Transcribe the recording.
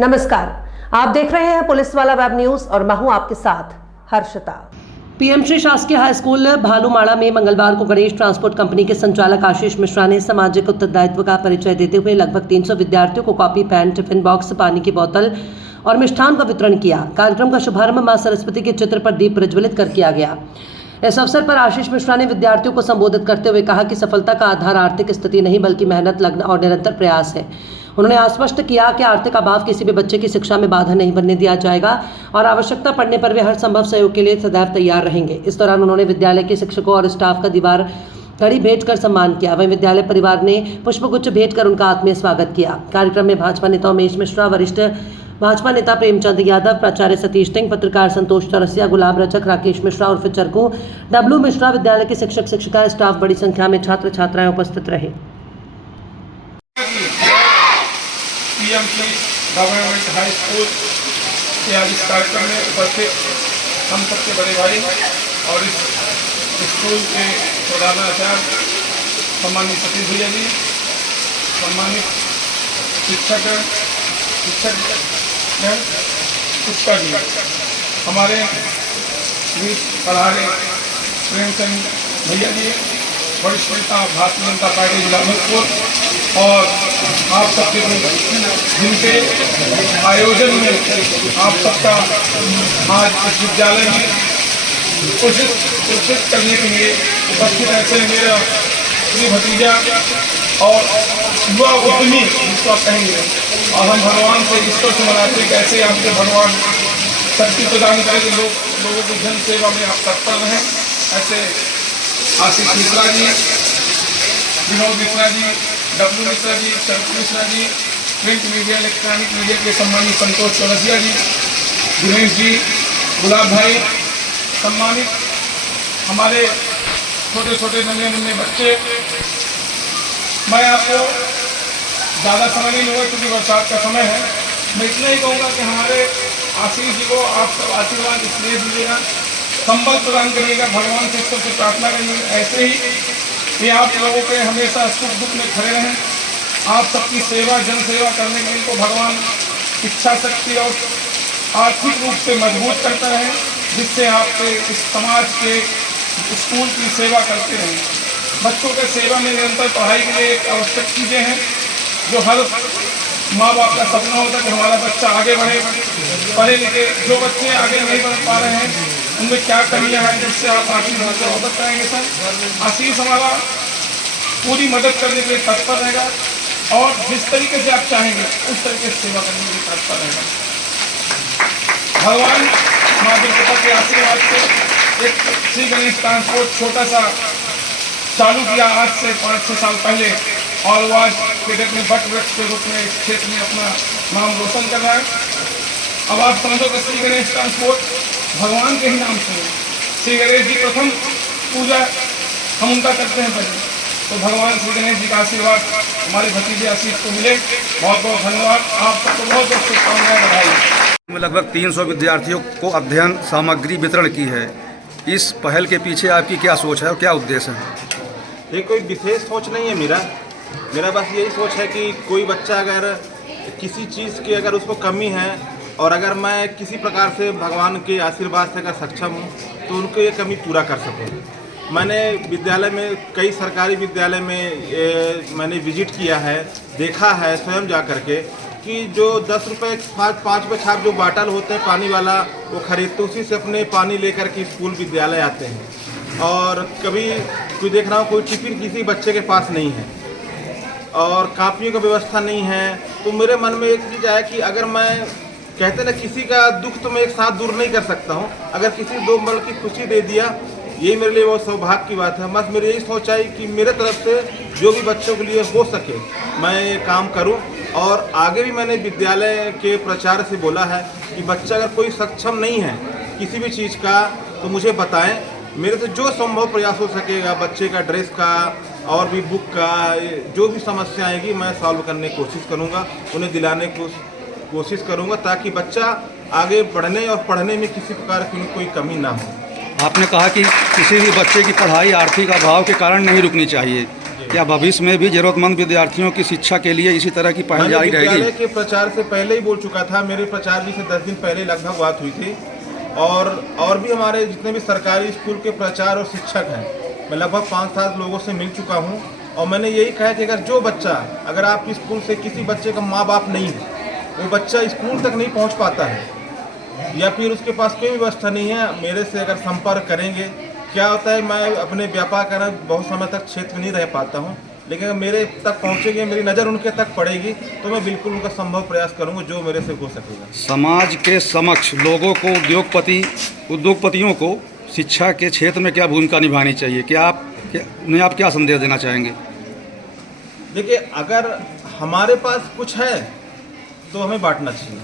नमस्कार, आप देख रहे हैं पुलिस वाला वेब न्यूज और मैं हूं आपके साथ हर्षिता। पीएम श्री शासकीय हाई स्कूल भालूमाड़ा में मंगलवार को गणेश ट्रांसपोर्ट कंपनी के संचालक आशीष मिश्रा ने सामाजिक उत्तरदायित्व का परिचय देते हुए लगभग 300 विद्यार्थियों को कॉपी, पेन, टिफिन बॉक्स, पानी की बोतल और मिष्ठान का वितरण किया। कार्यक्रम का शुभारंभ मां सरस्वती के चित्र पर दीप प्रज्वलित कर किया गया। इस अवसर पर आशीष मिश्रा ने विद्यार्थियों को संबोधित करते हुए कहा कि सफलता का आधार आर्थिक स्थिति नहीं बल्कि मेहनत, लगन और निरंतर प्रयास है। उन्होंने आश्वस्त किया कि आर्थिक अभाव किसी भी बच्चे की शिक्षा में बाधा नहीं बनने दिया जाएगा और आवश्यकता पड़ने पर वे हर संभव सहयोग के लिए सदैव तैयार रहेंगे। इस दौरान उन्होंने विद्यालय के शिक्षकों और स्टाफ का दीवार घड़ी भेंट कर सम्मान किया। वहीं विद्यालय परिवार ने पुष्पगुच्छ भेंट कर उनका आत्मीय स्वागत किया। कार्यक्रम में भाजपा नेता उमेश मिश्रा, वरिष्ठ भाजपा नेता प्रेमचंद यादव, प्राचार्य सतीश सिंह, पत्रकार संतोष चौरसिया, गुलाब रचक, राकेश मिश्रा उर्फ चरकू, डब्लू मिश्रा, विद्यालय के शिक्षक शिक्षिकाएं, स्टाफ, बड़ी संख्या में छात्र छात्राएं उपस्थित रहे। पीएम की गवर्नमेंट हाई स्कूल के आज इस कार्यक्रम में उपस्थित हम सबके बड़े भाई और इस स्कूल के प्रधानाचार्य सम्मानित सतीश भैया जी, सम्मानित शिक्षक जी, हमारे पढ़ारे प्रेमचंद भैया जी, वरिष्ठ नेता भारतीय जनता पार्टी जिला भोजपुर, और आप सबके जिनके आयोजन में आप सबका आज इस विद्यालय में कोशिश करने के लिए उपस्थित ऐसे मेरा श्री भतीजा और युवा उद्यमी जिसको आप कहेंगे, और हम भगवान से ईश्वर से मनाते हैं कैसे आपके भगवान शक्ति प्रदान करें कि लोगों की जन सेवा में आप तत्पर रहें। ऐसे आशीष मिश्रा जी, विनोद मिश्रा जी, डब्लू मिश्रा जी, चरकू Mishra ji, print media, electronic media के सम्मानित संतोष चौरसिया जी, दिनेश जी, गुलाब भाई, सम्मानित हमारे छोटे छोटे नन्हे बच्चे। मैं आपको ज़्यादा समय नहीं लूँगा क्योंकि बरसात का समय है। मैं इतना ही कहूँगा कि हमारे आशीष जी को आप सब आशीर्वाद इसलिए दीजिएगा, संबल प्रदान करिएगा, भगवान से ईश्वर से प्रार्थना करिएगा ऐसे ही कि आप लोगों के हमेशा सुख दुख में खड़े रहें। आप सबकी सेवा, जन सेवा करने के लिए इनको भगवान इच्छा शक्ति और आर्थिक रूप से मजबूत करता रहे, जिससे आपके इस समाज के स्कूल की सेवा करते रहें। बच्चों के सेवा में निरंतर पढ़ाई के लिए एक आवश्यक चीज़ें हैं जो हर माँ बाप का सपना होता है कि हमारा बच्चा आगे बढ़े, पढ़े लिखे। जो बच्चे आगे नहीं बढ़ पा रहे हैं उनमें क्या कमियाँ हैं जिससे आप आशीष से मदद करेंगे सर। आशीष हमारा पूरी मदद करने के लिए तत्पर रहेगा और जिस तरीके से आप चाहेंगे उस तरीके से सेवा करने के लिए तत्पर रहेगा। भगवान माँ दुर्गा के आशीर्वाद से एक श्री गणेश ट्रांसपोर्ट छोटा सा चालू किया आज से 5-6 साल पहले, और वो आज के डेट में बट वृक्ष के रूप में इस क्षेत्र में अपना नाम रोशन कर रहा है। अब आप समझो कि श्री गणेश ट्रांसपोर्ट भगवान के ही नाम से है। श्री गणेश जी प्रथम पूजा हम उनका करते हैं पहले, तो भगवान श्री गणेश जी का आशीर्वाद हमारे भतीजे आशीष को मिले। बहुत बहुत धन्यवाद, आप सबको बहुत बहुत शुभकामनाएं, बधाई। लगभग 300 विद्यार्थियों को अध्ययन सामग्री वितरण की है। इस पहल के पीछे आपकी क्या सोच है और क्या उद्देश्य है? ये कोई विशेष सोच नहीं है मेरा बस यही सोच है कि कोई बच्चा अगर किसी चीज़ की अगर उसको कमी है और अगर मैं किसी प्रकार से भगवान के आशीर्वाद से अगर सक्षम हूँ तो उनको ये कमी पूरा कर सकूँ। मैंने विद्यालय में कई सरकारी विद्यालय में मैंने विजिट किया है, देखा है स्वयं जा करके कि जो 10 रुपये 5 रुपये छाप जो बाटल होते हैं पानी वाला वो खरीदते, उसी से अपने पानी लेकर के स्कूल विद्यालय आते हैं। और कभी कोई देख रहा हूँ कोई टिफिन किसी बच्चे के पास नहीं है और कापियों की व्यवस्था नहीं है, तो मेरे मन में एक चीज़ आया कि अगर मैं कहते ना किसी का दुख तो मैं एक साथ दूर नहीं कर सकता हूँ, अगर किसी दो पल की खुशी दे दिया यही मेरे लिए बहुत सौभाग्य की बात है। बस मेरी यही सोच आई कि मेरे तरफ से जो भी बच्चों के लिए हो सके मैं ये काम करूँ। और आगे भी मैंने विद्यालय के प्राचार्य से बोला है कि बच्चा अगर कोई सक्षम नहीं है किसी भी चीज़ का तो मुझे बताएं, मेरे से जो संभव प्रयास हो सकेगा बच्चे का ड्रेस का और भी बुक का जो भी समस्या आएगी मैं सॉल्व करने की कोशिश करूँगा, उन्हें दिलाने की कोशिश करूँगा ताकि बच्चा आगे बढ़ने और पढ़ने में किसी प्रकार की कोई कमी ना हो। आपने कहा कि किसी भी बच्चे की पढ़ाई आर्थिक अभाव के कारण नहीं रुकनी चाहिए, क्या भविष्य में भी जरूरतमंद विद्यार्थियों की शिक्षा के लिए इसी तरह की पहल मैंने जारी विद्यालय रहेगी? के प्रचार से पहले ही बोल चुका था, मेरे प्रचार भी से 10 दिन पहले लगभग बात हुई थी। और भी हमारे जितने भी सरकारी स्कूल के प्रचार और शिक्षक हैं, मैं लगभग 5-7 लोगों से मिल चुका हूँ। और मैंने यही कहा कि अगर आप स्कूल से किसी बच्चे का माँ बाप नहीं है, वो बच्चा स्कूल तक नहीं पहुँच पाता है या फिर उसके पास कोई व्यवस्था नहीं है, मेरे से अगर संपर्क करेंगे। क्या होता है, मैं अपने व्यापार कारण बहुत समय तक क्षेत्र में नहीं रह पाता हूँ, लेकिन अगर मेरे तक पहुँचेंगे, मेरी नज़र उनके तक पड़ेगी, तो मैं बिल्कुल उनका संभव प्रयास करूँगा जो मेरे से हो सकेगा। समाज के समक्ष लोगों को, उद्योगपतियों को शिक्षा के क्षेत्र में क्या भूमिका निभानी चाहिए? उन्हें आप क्या संदेश देना चाहेंगे? देखिए, अगर हमारे पास कुछ है तो हमें बांटना चाहिए।